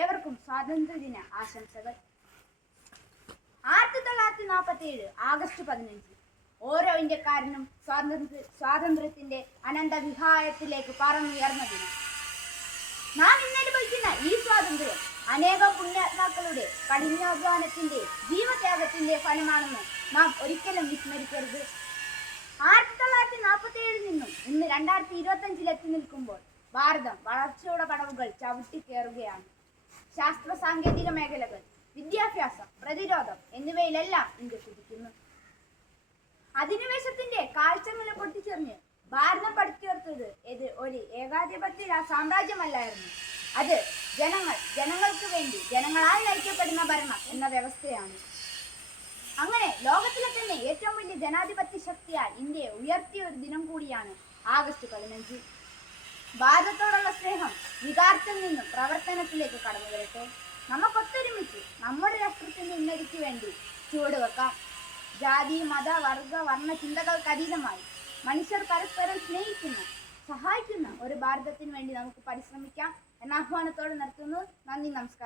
ഏവർക്കും സ്വാതന്ത്ര്യദിന ആശംസകൾ. 1947 ആഗസ്റ്റ് 15 ഓരോ ഇന്ത്യക്കാരനും സ്വാതന്ത്ര്യത്തിന്റെ അനന്തവിഹായത്തിലേക്ക് പറന്നുയർന്ന ദിനം. നാം ഇന്നനുഭവിക്കുന്ന ഈ സ്വാതന്ത്ര്യം അനേകം പുണ്യാത്മാക്കളുടെ കഠിനാധ്വാനത്തിന്റെ ജീവത്യാഗത്തിന്റെ ഫലമാണെന്ന് നാം ഒരിക്കലും വിസ്മരിക്കരുത്. 1947 നിന്നും ഇന്ന് 2025 എത്തി നിൽക്കുമ്പോൾ ഭാരതം വളർച്ചയുടെ പടവുകൾ ചവിട്ടിക്കേറുകയാണ്. ശാസ്ത്ര സാങ്കേതിക മേഖലകൾ, വിദ്യാഭ്യാസം, പ്രതിരോധം എന്നിവയിലെല്ലാം ഇന്ത്യ കുതിക്കുന്നു. അധിനിവേശത്തിന്റെ കാഴ്ചങ്ങളെ പൊട്ടിച്ചെറിഞ്ഞ് ഭാരതം പടുത്തുയർത്തത് ഇത് ഒരു ഏകാധിപത്യ സാമ്രാജ്യമല്ലായിരുന്നു. അത് ജനങ്ങൾക്ക് വേണ്ടി ജനങ്ങളാൽ നയിക്കപ്പെടുന്ന ഭരണം എന്ന വ്യവസ്ഥയാണ്. അങ്ങനെ ലോകത്തിലെ തന്നെ ഏറ്റവും വലിയ ജനാധിപത്യ ശക്തിയായി ഇന്ത്യയെ ഉയർത്തിയ ഒരു ദിനം കൂടിയാണ് ആഗസ്റ്റ് 15. ഭാരതത്തോടുള്ള സ്നേഹം വികാരത്തിൽ നിന്നും പ്രവർത്തനത്തിലേക്ക് കടന്നു വരട്ടെ. നമുക്കൊത്തൊരുമിച്ച് നമ്മുടെ രാഷ്ട്രത്തിന്റെ ഉന്നതിക്ക് വേണ്ടി ചുവടുവെക്കാം. ജാതി, മത, വർഗ, വർണ്ണ ചിന്തകൾക്ക് അതീതമായി മനുഷ്യർ പരസ്പരം സ്നേഹിക്കുന്ന, സഹായിക്കുന്ന ഒരു ഭാരതത്തിന് വേണ്ടി നമുക്ക് പരിശ്രമിക്കാം എന്ന ആഹ്വാനത്തോടെ നിർത്തുന്നു. നന്ദി, നമസ്കാരം.